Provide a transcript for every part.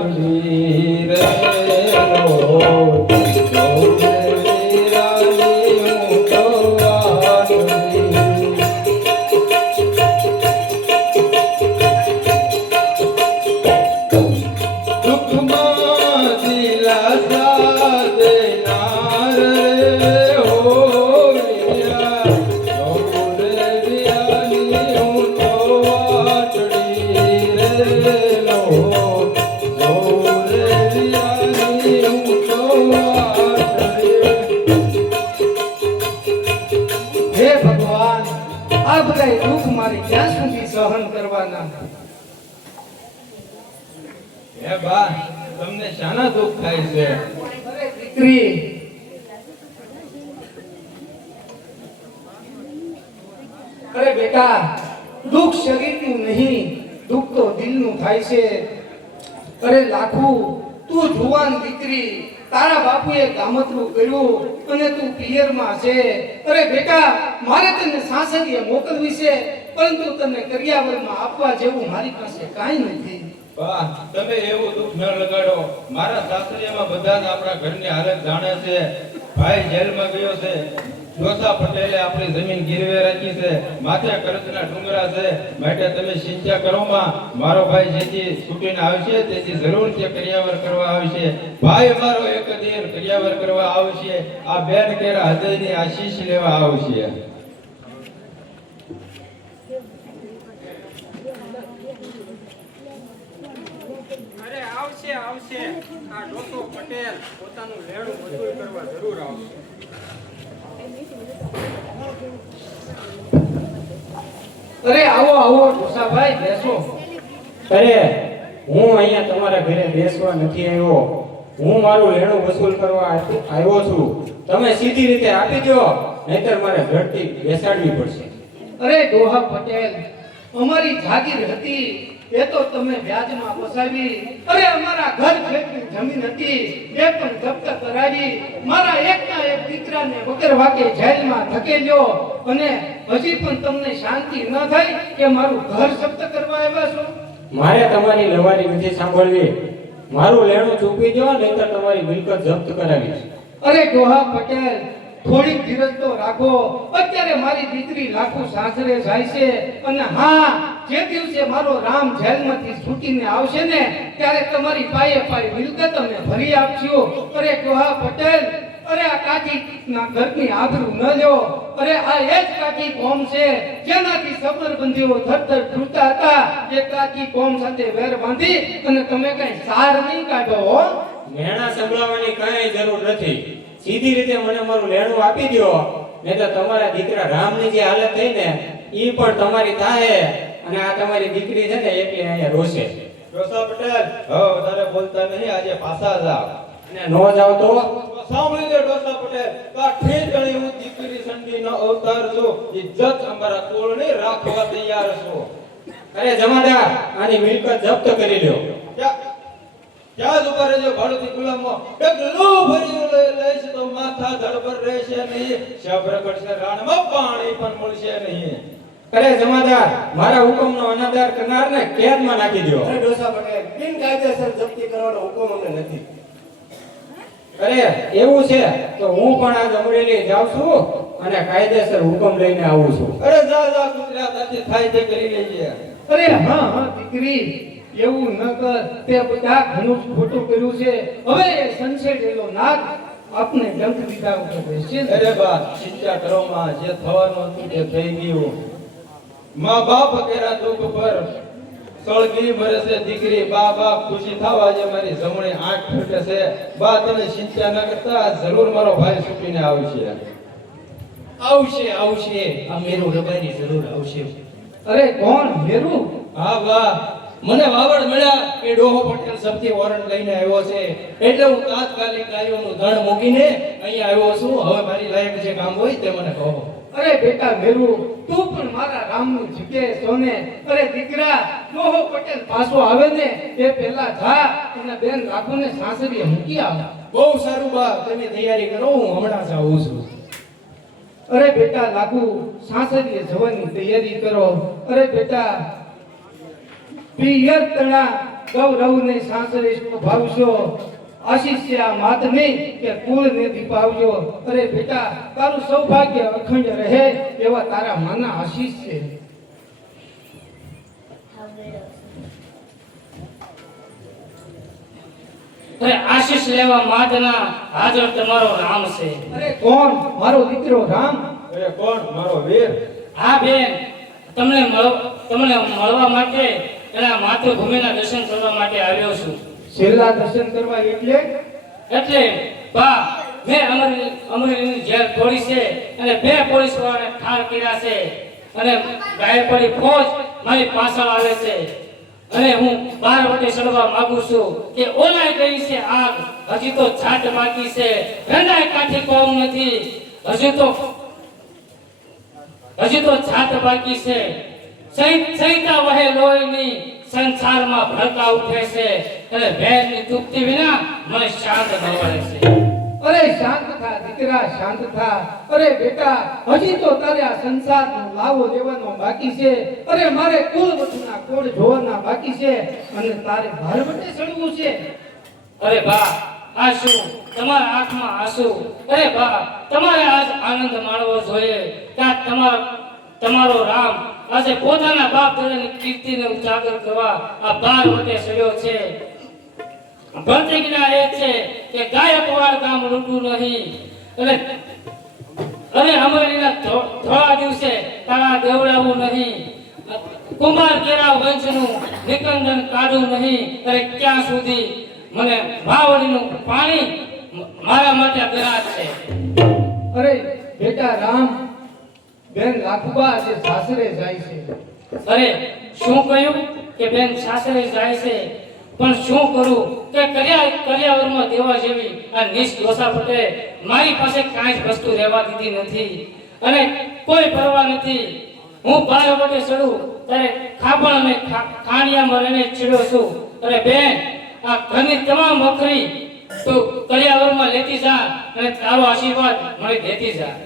વાટડી રે લો સહન કરવાના હે બા તમને શાના દુઃખ થાય છે અરે દીકરી અરે બેટા દુઃખ શરીરનું નહીં દુઃખ તો દિલનું થાય છે અરે લાખું તું જુવાન દીકરી તારા બાપુએ કામતરું કર્યું અને તું પિયરમાં છે અરે બેટા મારે તને સાસરીએ મોકલવી છે પરંતુ તને કરિયાવરમાં આપવા જેવું મારી પાસે કાંઈ નથી બા તમે એવું દુઃખ ન લગાડો મારા સાસરીમાં બધા જ આપણા ઘરની હાલત જાણે છે ભાઈ જેલમાં ગયો છે જોસા પટેલે આપણી જમીન ગીરવે રાખી છે માથે કરજના ડુંગરા છે માટે તમે ચિંતા કરો માં મારો ભાઈ જેથી છૂટીને આવશે તેથી જરૂર તે કરિયાવર કરવા આવશે ભાઈ મારો એક દિન કરિયાવર કરવા આવશે આ બેન કેરા હૃદયની આશીષ લેવા આવશે આવશે આ ડોસો પટેલ પોતાનું લેણું વસૂલ કરવા જરૂર આવશે અરે આવો આવો ડોસાભાઈ બેસો અરે હું અહીંયા તમારા ઘરે બેસવા નથી આવ્યો હું મારું લેણું વસૂલ કરવા આવ્યો છું તમે સીધી રીતે આપી દો નહીતર મારે ઝડપથી બેસાડવી પડશે અરે ડોહા પટેલ અમારી જાગીર હતી એ તો તમે વ્યાજમાં ફસાવી અરે અમારા ઘર ખેતની જમીન હતી એ પણ જપ્ત કરાવી મારા એકના એક દીકરાને વગર વાકે જેલમાં ધકેલ્યો અને હજી પણ તમને શાંતિ ન થઈ કે મારું ઘર જપ્ત કરવા આવ્યા છો મારે તમારી લવારી નથી સાંભળવી મારું લેણું ચૂકવી દો નહીતર તમારી મિલકત જપ્ત કરાવીશ અરે ડોહા પટેલ થોડી ધીરજ તો રાખો અત્યારે મારી દીકરી લાખો સાસરે જાય છે અને હા જે દિવસે મારો રામ જેલમાંથી છૂટીને આવશે ને ત્યારે તમારી પાયે પાય મિલકત અમે ભરી આપશું અરે ડોહા પટેલ અરે આ કાકી ના ઘરની આબરૂ ન લ્યો અરે આ એ જ કાકી કોમ છે જેનાથી સબરબંધીઓ થરથર તૂટતા હતા એ કાકી કોમ સાથે વેર બાંધી અને તમે કઈ સાર નહીં કાઢો હો મેણા સંભળાવવાની કઈ જરૂર નથી સીધી રીતે મને મારું લેણું આપી દો નહીં તો તમારા દીકરા રામની જે હાલત થઈ ને ઈ પણ તમારી થાય અને આ તમારી દીકરી છે ને એકલી અહીંયા રોશે ડોસા પટેલ હવે વધારે બોલતા નહીં આજે પાછા જાવ અને નો જાવ તો સાંભળી લે ડોસા પટેલ કાઠી જણી હું દીકરી સંડી નો અવતાર છું ઇજ્જત અમારા તોળને રાખવા તૈયાર છું અરે જમાદાર આની મિલકત જપ્ત કરી લ્યો ક્યાં ઉભા રહેજો ભાડુતી ગુલામો ડગલું ભરી લઈશ તો માથા ધડબર રહેશે નહીં શબ્ર કરશે રાણમાં પાણી પણ મળશે નહીં અરે જમાદાર મારા હુકમનો અનાદર કરનારને કેદમાં નાખી દો અરે ડોસા પટેલ બિનકાયદેસર જપ્તી કરવાનો હુકમ અમને નથી અરે એવું છે તો હું પણ આજ અમરેલી જાઉં છું અને કાયદેસર હુકમ લઈને આવું છું અરે જા જા ગુજરાત થાય તે કરી લેજે અરે હા હા દીકરી એવું ન કર તે બધા ઘણું ખોટું કર્યું છે હવે એ સંસેડેલો નાગ આપને ડંખ દીધા ઉપર બેસે અરે બા ચિંતા કરો માં જે થવાનું હતું તે થઈ ગયું માં બાપ કેરા દુઃખ પર સળગી મરે છે દીકરી બા બાપ ખુશી થવા જે મારી જમણી આંખ ફૂટે છે બા તમે ચિંતા ન કરતા જરૂર મારો ભાઈ છૂટીને આવશે આવશે આવશે આ મેરુ રબારી જરૂર આવશે અરે કોણ મેરુ હા વાહ મને વાવડ મળ્યા કે ડોહો પટેલ સબથી વોરંટ લઈને આવ્યો છે એટલે હું તાત્કાલિક ગાયોનું ધણ મૂકીને અહીંયા આવ્યો છું હવે મારી લાયક જે કામ હોય તે મને કહો અરે બેટા મેરુ તું પણ મારા રામનું જીગે સોને અરે દીકરા ડોહો પટેલ પાછો આવે ને એ પહેલા જા અને બેન રાખોને સાસરીએ મૂકી આવ બહુ સારું બા તમે તૈયારી કરો હું હમણાં જ આવું છું અરે બેટા લાગુ સાસરીએ જવાની તૈયારી કરો અરે બેટા પિયર તણા ગૌરવને સાસરે ભાવશો, આશીષ છે આ માત નહીં કે કુળને દીપાવજો. અરે બેટા, તારું સૌભાગ્ય અખંડ રહે એવા તારા માના આશીષ છે. અરે આશીષ લેવા માતના હાજર તમારો રામ છે. અરે કોણ? મારો દીકરો રામ. અરે કોણ? મારો વીર. હા બેન, તમને મળવા માટે એના માતૃભૂમિના દર્શન કરવા માટે આવ્યો છું. છેલ્લા દર્શન કરવા એટલે બા, મેં અમરેલીની જેલ તોડી છે અને 2 પોલીસ વાળાને ઠાર કર્યા છે અને ગાયકવાડી ફોજ મારી પાછળ આવે છે અને હું 12 વટે ચડવા માંગુ છું કે ઓલાઈ ગઈ છે આગ, હજી તો છાટ બાકી છે, રંડાઈ કાઠી કોમ નથી, હજી તો છાટ બાકી છે, સહિતા વહે લોહીની સંસારમાં ભડકા ઉઠે છે અને ભેરની તૃપ્તિ વિના મને શાંત ન વળે છે. અરે શાંત થા દીકરા, શાંત થા. અરે બેટા, હજી તો તારે આ સંસારનો લાવો લેવાનો બાકી છે. અરે મારે કુળવતના કોડ જોવાના બાકી છે અને તારે ભારવટે ચડવું છે. અરે બા, આ શું તમારા આંખમાં આંસુ? અરે બા, તમારે આજ આનંદ માણવો જોઈએ કે આ તમારો રામ આજે પોતાના બાપ દાદાની કીર્તિને ઉજાગર કરવા આ 12 વટે ચડ્યો છે. પ્રતિજ્ઞા એ છે કે ગાયકવાડ ગામ લૂંટવું નહીં અને અમરેલીના થોડા દિવસે તાળા દેવડાવવું નહીં, કુમાર કેરા વંશનું નિકંદન કાઢવું નહીં. અને ક્યાં સુધી મને વાવડીનું પાણી મારા માટે અપરાધ છે. અરે બેટા રામ, બેન લાખુબા આજે સાસરે જાય છે. અરે શું કહ્યું કે બેન સાસરે જાય છે? પણ શું કરું કે કરિયાવરમાં દેવા જેવી આ નિષ્દોષા પટે મારી પાસે કાંઈ જ વસ્તુ રહેવા દીધી નથી અને કોઈ પરવા નથી. હું 12 વટે ચડું ત્યારે ખાબણ અને ખાણિયામાં રહીને ચડ્યો છું. અરે બેન, આ ઘરની તમામ વખરી તો કરિયાવરમાં લેતી જા અને તારો આશીર્વાદ મને દેતી જા.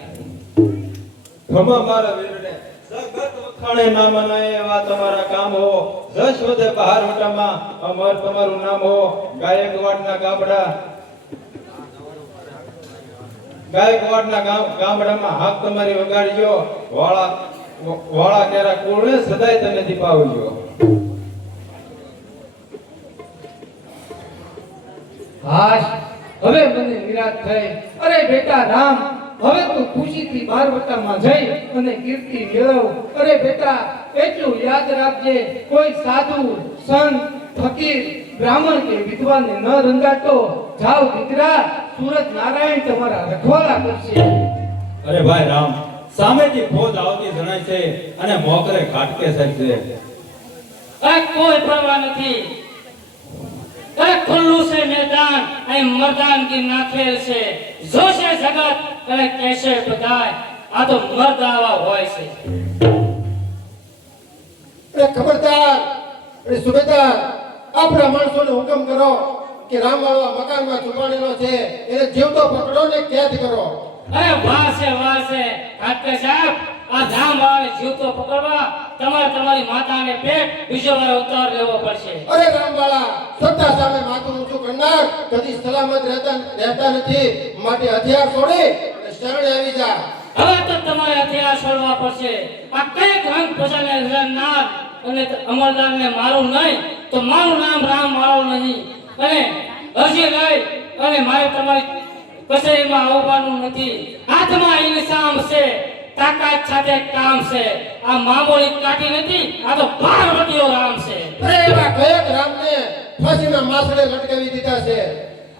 ખમા મારા વીરને જગત વખાણે ના મનાય એવા તમારા કામ હો. જશ વધે બહાર વટામાં અમર તમારું નામ હો. ગાયકવાડના ગામડામાં હાક તમારી વગાડજો. વાળા કેરા કુળને સદાય તમે દીપાવજો. હાશ, હવે મને નિરાશ થઈ. અરે બેટા રામ, હવે તું ખુશીથી બારવટામાં જઈ અને કીર્તિ મેળવ. અરે બેટા, એટલું યાદ રાખજે, કોઈ સાધુ, સંત, ફકીર, બ્રાહ્મણ કે વિદ્વાનને ન રંગાતો. જાઓ દીકરા, સુરત નારાયણ તમારા રખવાલા કરશે. અરે ભાઈ રામ, સામેથી ફોજ આવતી જણાય છે અને મોકરે ઘાટકે સરશે. અરે કોઈ પરવા નથી. અરે ખુલ્લું છે મેદાન, અહીં મર્દાનગી નાખેલ છે. જોશે જગત અને કહેશે બધાય આ તો મર્દ આવા હોય છે. અરે ખબરદાર, અરે સુબેદાર, આપણા માણસોને હુકમ કરો કે રામવાળા મકાનમાં છુપાણેલો છે એને જીવતો પકડો ને કેદ કરો. અરે વાહ છે ઘાટકે સાહેબ, આ ધામ વાળાને જીવતો પકડવા તમારી માતાને પેટ બીજો વાર અવતાર લેવો પડશે. અરે રામવાળા સત્તા સામે માથું ઊંચું કરનાર કદી સલામત રહેતા નથી. માટે હથિયાર છોડી અને શરણે આવી જા. હવે તો તમારે હથિયાર છોડવા પડશે. આ કઈક રંગ પ્રજાને રણનાર અને અમરદારને મારું નહીં તો મારું નામ રામ વાળો નહીં. અને હજી લઈ અને મારે તમારી કચેરીમાં આવવાનું નથી. હાથમાં ઇન્સામ છે, તાકાત સાથે કામ છે. આ મામૂલી કાઠી નથી, આ તો પાર્વતીયો રામ છે. અરે એવા કયેક રામને ફાંસીના માસડે લટકાવી દીધા છે.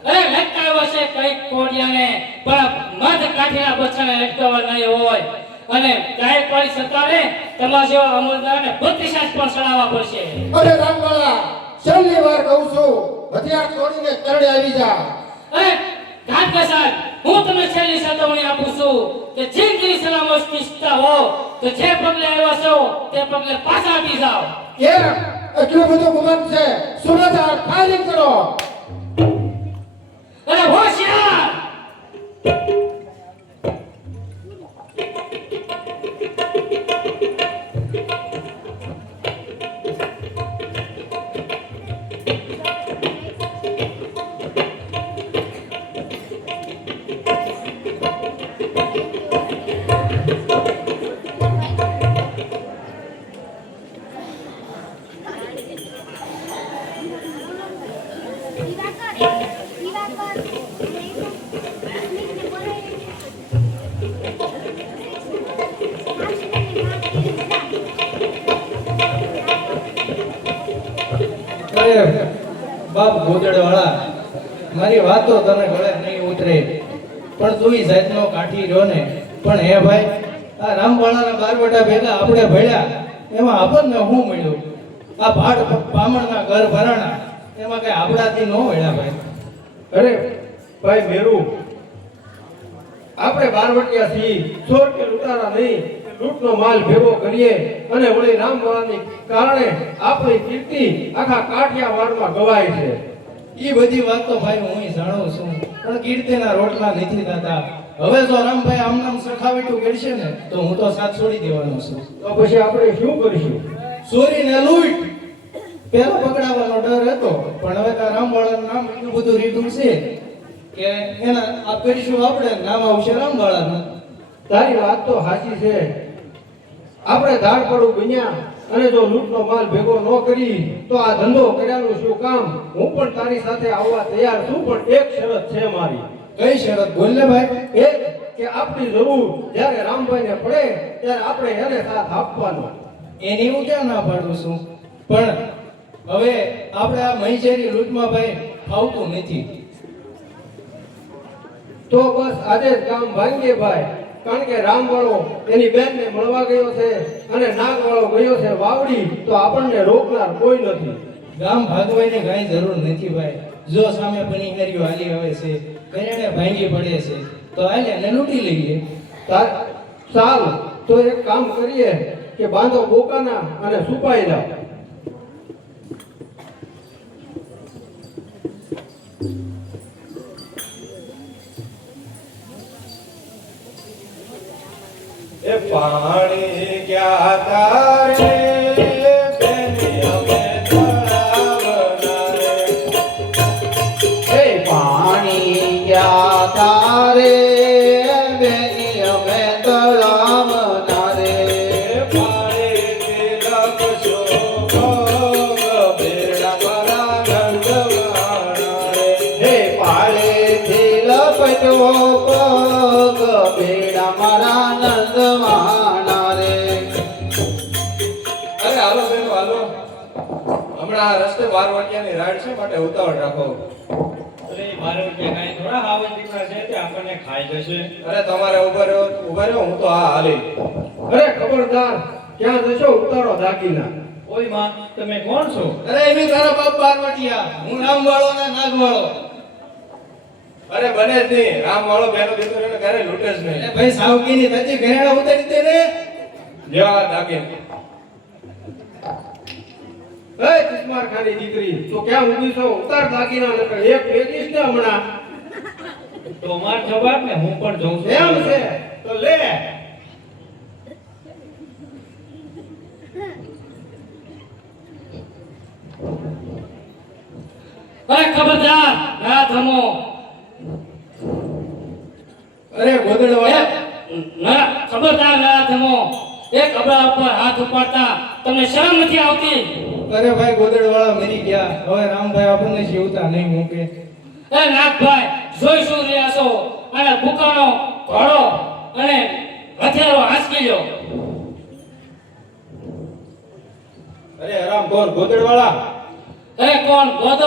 અરે લટકાવ્યો છે કઈક કોડિયાને, પણ મધ કાઠીના બચ્ચાને લટકાવવા નહીં હોય. અને ગાયકવાડી સરકારે તમારા જેવા અમલદારને 32 પણ ચડાવવા પડશે. અરે રામવાળા, છેલ્લી વાર કહું છું, હથિયાર છોડીને શરણે આવી જા. અરે ઘાટકે સાહેબ, હું તમને છેલ્લી ચેતવણી આપું છું કે જિંદગી સલામત ઈચ્છતા હો તો જે પગલે આવ્યા છો તે પગલે પાછા હટી જાઓ. કેમ એટલું બધું ગુમાન છે? સુબેદાર, ફાયરિંગ કરો. અરે હોશિયાર! અરે બાપ ગોદડવાળા, મારી વાત તો તને ગળે નહીં ઉતરે, પણ તું ઈ જાતનો કાઠી રહ્યો ને. પણ હે ભાઈ, આ રામવાળાના બારવટા ભેગા આપણે ભળ્યા, એમાં આપણને શું મળ્યું? આ ભાડ બામણના ઘર ભરાણા, એમાં કઈ આપણાથી ન મળ્યા ભાઈ. અરે ભાઈ મેરુ, આપણે બારવટિયા છીએ, ચોર કે લૂંટારા નહીં. લૂંટનો માલ ભેગો કરીએ અને વળી રામવાળાની કારણે આપણી કીર્તિ આખા કાઠિયાવાડમાં ગવાય છે. ઈ બધી વાત તો ભાઈ હું જાણું છું, પણ કીર્તિના રોટલા નથી થતા. હવે જો રામભાઈ આમ નામ સખાવીટું કરશે ને તો હું તો સાથ છોડી દેવાનો છું. તો પછી આપણે શું કરીશું? ચોરી ને લૂંટ પેલો પકડાવાનો ડર હતો, પણ હવે તો રામવાળાનું નામ એટલું બધું રીઢું છે કે એના આ કરીશું આપણે, નામ આવશે રામવાળાનું. તારી વાત તો સાચી છે. આપણે ધાડ પડું બન્યા અને જો લૂંટનો માલ ભેગો ન કરી તો આ ધંધો કર્યાનું શું કામ? હું પણ તારી સાથે આવવા તૈયાર છું, પણ એક શરત છે મારી. કઈ શરત? બોલ ને ભાઈ. એ કે આપણી જરૂર જ્યારે રામભાઈને પડે ત્યારે આપણે એને સાથ આપવાનો. એની હું ક્યાં ના પાડું છું, પણ હવે આપણે આ મહીચેરી લૂંટમાં ભાઈ ફાવતું નથી. તો બસ આજે જ કામ ભાંગીએ ભાઈ, કારણ કે રામવાળો એની બેનને મળવા ગયો છે અને નાગવાળો ગયો છે વાવડી, તો આપણને રોકનાર કોઈ નથી. ગામ ભાગવાની કાંઈ જરૂર નથી ભાઈ. જો સામે પનીહરીઓ હાલી આવે છે, કયાને ભાંગી પડે છે, તો હાલે ને લૂંટી લઈએ. ચાલ તો એક કામ કરીએ કે બાંધો બોકાના અને સુપાઈ જાઓ. એ પાણી ક્યાં તારે બેની અમે તળાવના રે. એ પાણી ગયા તારે બેની અમે તળાવના રે. એ પાણીથી લપસો ભોગ બેડા મારા નંદવાણા રે. હે પાળેથી લપટવો પગ બેડા મારા નંદવાણા રે. અરે હાલો બેનો હાલો, હમણાં આ રસ્તે 12 વાગ્યાની રાઈડ છે, માટે ઉતાવળ રાખો. અરે મારે કે કાંઈ થોડા હાવજ દીકરા છે તે આપણને ખાઈ જશે. અરે તમારે ઉભા રહ્યો, હું તો આ હાલી. અરે ખબરદાર, ક્યાં જશો? ઉતારો દાગીના. ઓય માં, તમે કોણ છો? અરે એમી તારા બાપ બારવટિયા, હું રામવાળો ને નાગવાળો. અરે બને જ નહીં, રામ વાળો બેનો દીકરીઓને ક્યારે લૂંટે જ નહીં. ભાઈ સાવકીની થતી ઘરેણા ઉતારી દે ને. જેવા દાગીન. એ ચિસ્માર ખાની દીકરી, તો ક્યાં ઊભી છો? ઉતાર દાગીના, નકર એક ભેગીશ ને હમણાં. તો માર જવાબ ને હું પણ જોઉં છું. એમ છે તો લે. અરે ખબરદાર, ના થમો. અરે ગોદડવાળા, ના ખબરદાર, ના થમો. એક અબળા ઉપર હાથ ઉપાડતા તમને શરમ નથી આવતી? અરે ભાઈ ગોદડવાળા મરી ગયા, હવે રામભાઈ આપણને જીવતા નહીં મૂકે. એ નાગભાઈ, જોઈ શું રહ્યા છો? અને બુકાનો ઘોડો અને હથિયારો આંચકી લ્યો. અરે હરામ કોર ગોદડવાળા. અરે કોણ ગોદડ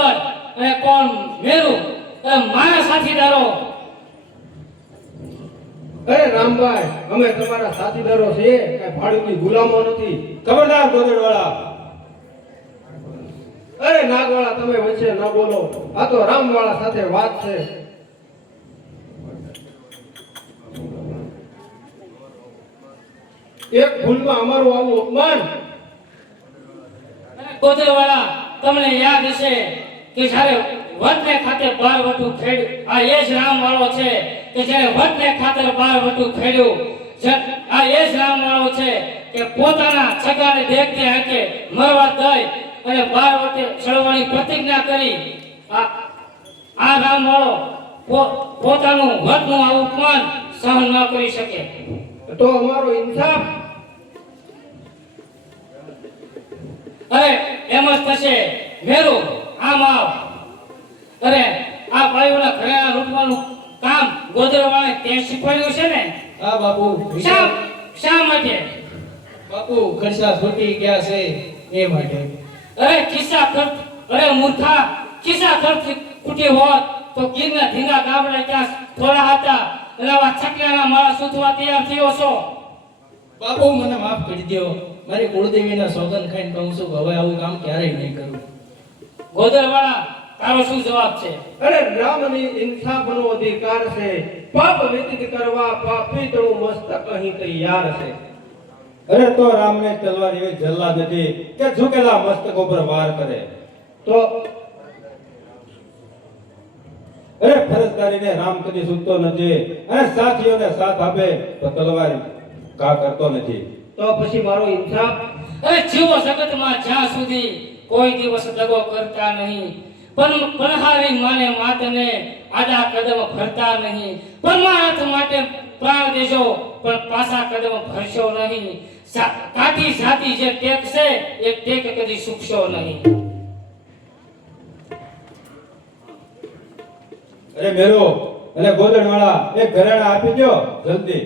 અને કોણ મેરુ? એ મારા સાથીદારો. અરે રામભાઈ, અમે તમારા સાથીદારો છીએ, કઈ ભાડુની ગુલામો નથી. ખબરદાર ગોદડવાળા. અરે નાગવાળા, તમે વચ્ચે ન બોલો, આ તો રામવાળા સાથે વાત છે. એક ભૂલમાં અમારું આવું અપમાન. ગોદડવાળા, તમને યાદ હશે કે જ્યારે વટને ખાતે 12 વટું ખેડ્યું, આ એ જ રામ વાળો છે કે જ્યારે વટને ખાતે 12 વટું ખેડ્યું. આ એ જ રામ વાળો છે કે પોતાના છગાને દેખતે આંખે મરવા દઈ અને 12 વટે ચડવાની પ્રતિજ્ઞા કરી. આ રામ વાળો પોતાનું વટનું આવું અપમાન સહન ન કરી શકે. તો અમારો ઇન્સાફ. અરે એમ જ થશે. મેરુ, આમ આવ. અરે આ ભાઈઓના ઘરેણા લૂંટવાનું કામ ગોદરવાળાએ તે શીખવાડ્યું છે ને? હા બાપુ, શા માટે? બાપુ ખર્ચા છૂટી ગયા છે એ માટે. અરે ખિસ્સા ખર્ચ, અરે મૂર્ખા, ખિસ્સા ખર્ચ ખૂટી હોત તો ગીરના ધીંગા ગામડા ત્યાં થોડા હતા અને આવા છકલાના માળા સૂતવા તૈયાર થયો છો. બાપુ મને માફ કરી દો. મારી કુળદેવીના સોગંદ ખાઈને કહું છું કે હવે આવું કામ ક્યારેય નહીં કરું. ગોદરવાળા, તારો શું જવાબ છે? અરે રામની ઇન્સાફનો અધિકાર છે. પાપ વ્યતીત કરવા પાપી તળું મસ્તક અહીં તૈયાર છે. અરે તો રામને તલવાર એવી જલ્લાદ નથી કે ઝુકેલા મસ્તકો પર વાર કરે. તો અરે ફરજદારીને રામ કદી સૂતો નથી અને સાથીઓને સાથ આપે તો તલવાર કા કરતો નથી. તો પછી મારો ઇન્સાફ? અરે જીવો જગતમાં જ્યાં સુધી કોઈ દિવસ દગો કરતા નહીં, પણ પનહારી માને માતને આડા કદમ ભરતા નહીં, પરમાર્થ માટે પ્રાણ દેજો પણ પાછા કદમ ભરશો નહીં. કાઠી જાતિ જે ટેક છે એ ટેક કદી સુખશો નહીં. અરે મેરો અને ગોદડવાળા એક ઘરેણા આપી દો જલ્દી.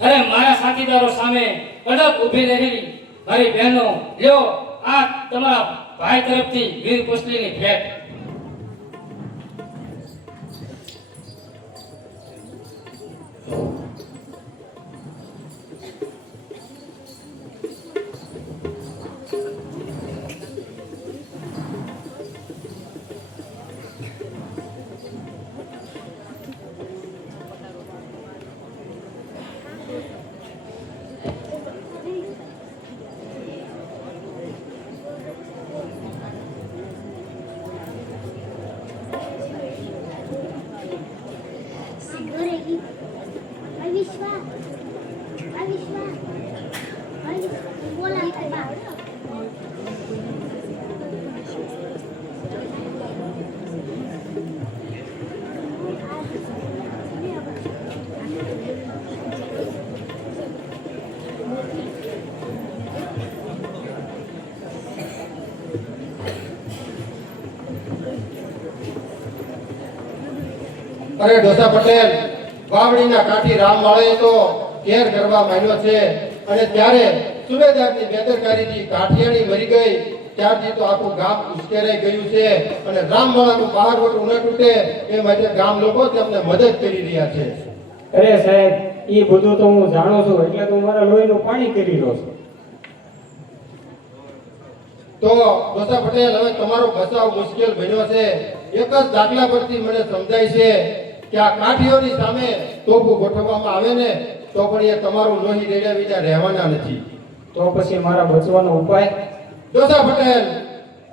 અરે મારા સાથીદારો સામે અડગ ઊભી રહેલી મારી બહેનો, લ્યો આ તમારા ભાઈ તરફથી વીર પુષ્પની ભેટ. અરે ડોસા પટેલ, વાવડીના કાઠી રામવાળાએ તો કેર કરવા માંડ્યો છે અને ત્યારે સુબેદારની બેદરકારીથી કાઠિયાણી મરી ગઈ. ત્યારથી તો આખું ગામ ઉશ્કેરાઈ ગયું છે અને રામવાળાનું બહારવટું ન તૂટે એ માટે ગામ લોકો તેમને મદદ કરી રહ્યા છે. અરે સાહેબ, એ બધું તો હું જાણું છું એટલે તું મારા લોહીનું પાણી કરી રહ્યો છું. તો ડોસા પટેલ, હવે તમારો બચાવ મુશ્કેલ બન્યો છે. એક જ દાખલા પરથી મને સમજાય છે કે આ કાઠીઓની સામે તોપું ગોઠવવામાં આવે ને તો પણ એ તમારું લોહી રેડ્યા વિના રહેવાના નથી. તો પછી મારા બચવાનો ઉપાય? ડોસા પટેલ,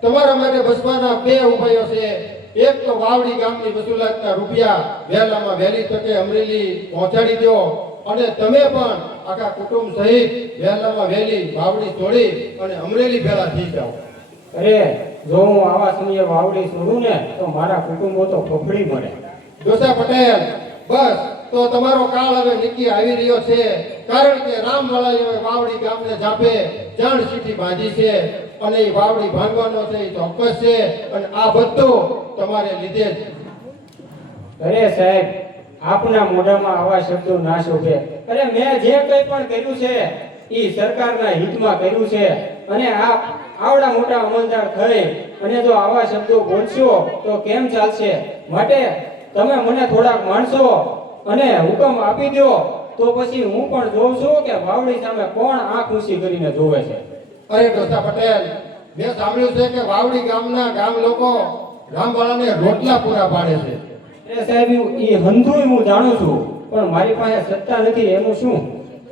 તમારા માટે બચવાના બે ઉપાયો છે. એક તો વાવડી ગામની વસૂલાતના રૂપિયા વહેલામાં વહેલી તકે અમરેલી પહોંચાડી દો અને તમે પણ આખા કુટુંબ સહિત વહેલામાં વહેલી વાવડી છોડી અને અમરેલી ભેળા થઈ જાઓ. અરે જો હું આવા સમયે વાવડી છોડું ને તો મારા કુટુંબો તો ફફડી મળે. ડોસા પટેલ, બસ તો તમારો કાળ હવે નીકી આવી રહ્યો છે, કારણ કે રામવાળાએ વાવડી ગામને જાપે જાણ ચીઠી બાંધી છે અને એ વાવડી ભાંગવાનો છે એ ચોક્કસ છે અને આ બધું તમારે લીધે જ. અરે સાહેબ, આપના મોઢામાં આવા શબ્દો ના શોભે. અરે મેં જે કંઈ પણ કર્યું છે એ સરકારના હિતમાં કર્યું છે અને આવડા મોટા અમલદાર થઈ અને જો આવા શબ્દો બોલશો તો કેમ ચાલશે? માટે તમે મને થોડાક માણસો અને હુકમ આપી દો તો પછી હું પણ જોઉં છું કે વાવડી સામે કોણ આંખ ઊંચી કરીને જોવે છે. અરે ડોસા પટેલ, મેં સાંભળ્યું છે કે વાવડી ગામના ગામ લોકો રામવાળાને રોટલા પૂરા પાડે છે. એ સાહેબ, એ હંધુય હું જાણું છું પણ મારી પાસે સત્તા નથી એનું શું?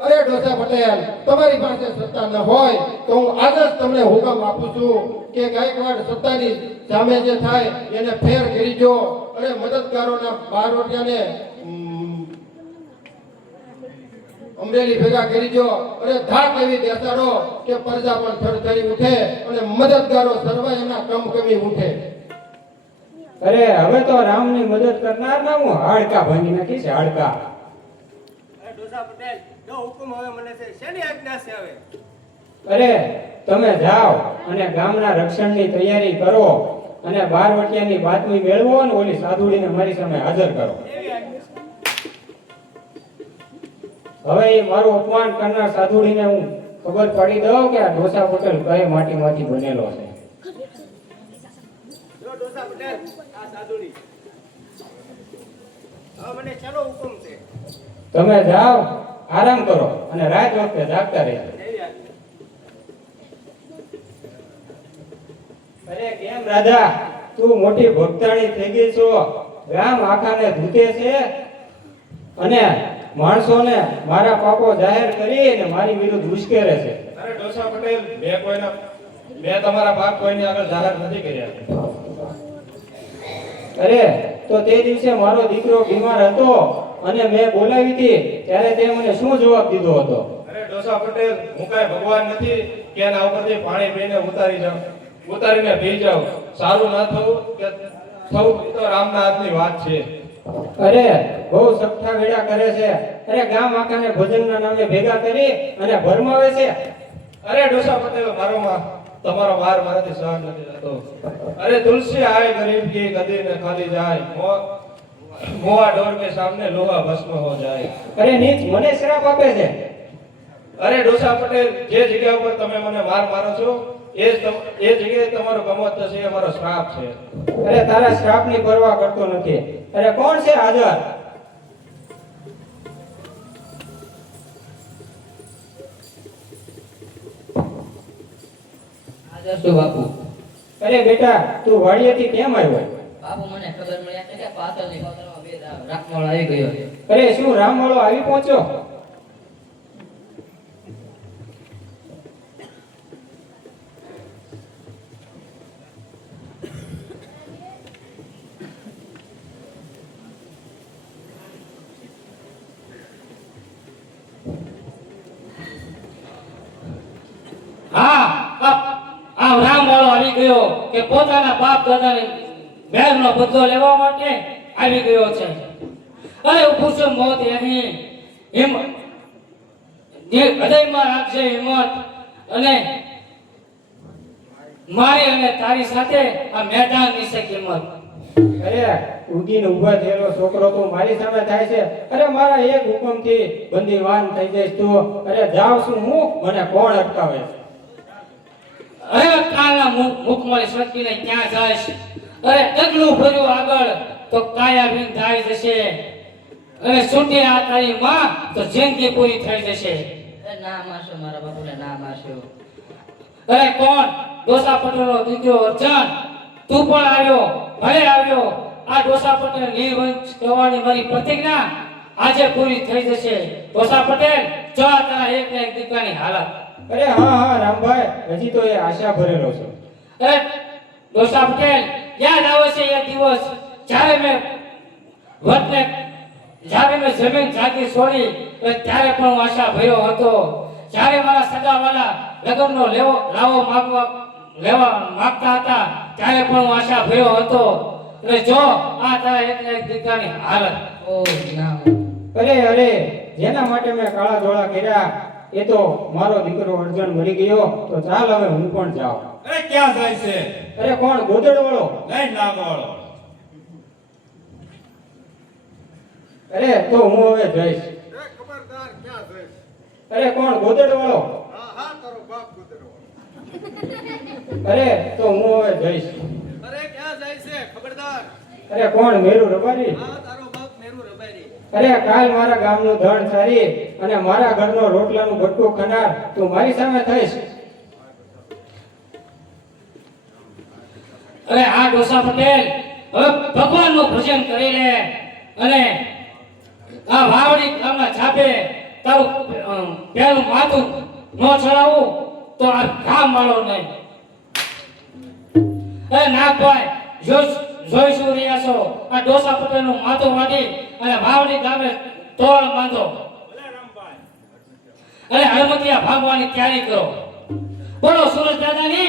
અરે ડોસા પટેલ, તમારી પાસે સત્તા ન હોય તો હું આજ જ તમને હુકમ આપું છું કે ગાયકવાડ સત્તાની સામે જે થાય એને ફેર કરી દો અને મદદગારોના બારોટિયાને અમરેલી ભેગા કરી દો અને ધાક એવી બેસાડો કે પ્રજા પણ થરથરી ઉઠે અને મદદગારો સર્વે એના કમકમી ઉઠે. અરે હવે તો રામની મદદ કરનાર ના હું હાડકા ભાંગી નાખીશ, હાડકા. ડોસા પટેલ, જો હુકમ હવે મને છે, શેની આજ્ઞા છે હવે? અરે તમે જાઓ અને ગામના રક્ષણની તૈયારી કરો અને બારવટિયાની બાતમી મેળવો અને ઓલી સાધુડીને મારી સામે હાજર કરો. હવે એ મારું અપમાન કરનાર સાધુડીને હું ખબર પડી દઉં કે આ ઢોસા પટેલ કઈ માટીમાંથી બનેલો છે. તમે જાઓ, આરામ કરો અને રાત વખતે જાગતા રહેજો. અરે કેમ રાધા, તું મોટી ભક્તાણી થઈ ગઈ છો, ગામ આખાને ધૂતે છે અને માણસોને મારા પાપો જાહેર કરી અને મારી વિરુદ્ધ ઉશ્કેરે છે. અરે ડોસા પટેલ, મેં તમારા પાપ કોઈની આગળ જાહેર નથી કર્યા. અરે તો તે દિવસે મારો દીકરો બીમાર હતો અને મેં બોલાવી હતી ત્યારે તે મને શું જવાબ દીધો હતો? અરે ડોસા પટેલ, હું કાંઈ ભગવાન નથી કે એના ઉપરથી પાણી પીને ઉતારીને પી જાઉં. સારું ના થવું કે થવું એ તો રામના હાથની વાત છે. અરે બહુ સખ્તા વેડા કરે છે. અરે ગામ આખાને ભજનના નામે ભેગા કરી અને ભરમાવે છે. અરે ડોસા પટેલ, તમારો વાર મારાથી સહન નથી થતો. અરે તુલસી આય ગરીબ કી ગદી ને ખાલી જાય, મોआ डोर के सामने लोहा भस्म हो जाए. અરે નીચ મને શ્રાપ આપે છે. અરે ડોસા પટેલ, જે જગ્યા ઉપર તમે મને મારો છો એ જગ્યાએ તમારો ગમત થશે, એ મારો શ્રાપ છે. અરે તારા શ્રાપની પરવા કરતો નથી. અરે કોણ છે હાજર? હાજર છું બાપુ. અરે બેટા, તું વાડીએથી કેમ આવ્યો? બાપુ મને ખબર મળી છે કે પાછળની કોતરમાં બે રાખવાળો આવી ગયો છે. અરે શું રામવાળો આવી પહોંચ્યો? આ રામવાળો આવી ગયો કે પોતાના બાપ દાદાની મહેરનો બદલો લેવા માટે આવી ગયો છે. અરે પૂછો મોત અહીં હિંમત હૃદયમાં રાખજે હિંમત, અને મારી અને તારી સાથે આ મેદાનની છે કિંમત. અરે ઉગીને ઉભા થયેલો છોકરો તો મારી સામે થાય છે. અરે મારા એક હુકમથી બંદીવાન થઈ જઈશ તું. અરે જાવ છું હું, મને કોણ અટકાવે છે? અરે કાળના મુખમાં સટકીને ક્યાં જાય? અરે ડગલું ભર્યું આગળ તો કાયા બિન થાય જશે, અને છૂટી આ તારી માં તો જિંદગી પૂરી થઈ જશે. અરે ના મારશો મારા બાપુને, ના મારશો. અરે કોણ? ડોસા પટેલનો દીકરો અર્જન, તું પણ આવ્યો, ભલે આવ્યો. આ ડોસા પટેલ નિર્વંશ કરવાની મારી પ્રતિજ્ઞા આજે પૂરી થઈ જશે. ડોસા પટેલ, જો આ તારા એક ને એક દીકરાની હાલત. અરે હા રામભાઈ, હજી તો એ આશા ભરેલો છે. અરે ડોસા પટેલ, યાદ આવે છે એ દિવસ જ્યારે મેં જમીન જાગીર છોડી ત્યારે પણ હું આશા ભર્યો હતો. જ્યારે મારા સગાવાલા લગ્નનો લાવો માંગતા હતા ત્યારે પણ હું આશા ભર્યો હતો. અને જો આ તારા એક ને એક દીકરાની હાલત. ઓ ના. અરે જેના માટે મેં કાળા ધોળા કર્યા એ તો મારો દીકરો અર્જુન મરી ગયો. તો ચાલ હવે હું પણ જાઉં. અરે ક્યાં જાય છે? અરે કોણ? ગોદડ વાળો? નહીં, નાગવાળો. અરે તો હું હવે જઈશ. ખબરદાર, ક્યાં જઈશ? અરે કોણ? ગોદડ વાળો? હા, તારો બાપ ગુજરો. અરે તો હું હવે જઈશ. અરે ક્યાં જાય છે? ખબરદાર. અરે કોણ? મેરુ રબારી? હા, તારો બાપ મેરુ રબારી. અરે કાલ મારા ગામનું ધણ સારી અને મારા ઘરનો રોટલાનું બટકું ખાનાર તું મારી સામે થઈશ? અરે આ ડોસા પટેલ, હવે ભગવાનનું ભજન કરી લે અને આ વાવડી ગામના છાપે તારું પેલું માથું ન ચડાવું તો આ ગામ વાળો નહીં. અરે નાગભાઈ, જોઈશું રહ્યા છો, આ ડોસા પટેલનું માથું વાટી અને વાવડી ગામે તોડ બાંધો અને હળમતિયા ભાગવાની તૈયારી કરો. બોલો સુરજ દાદાની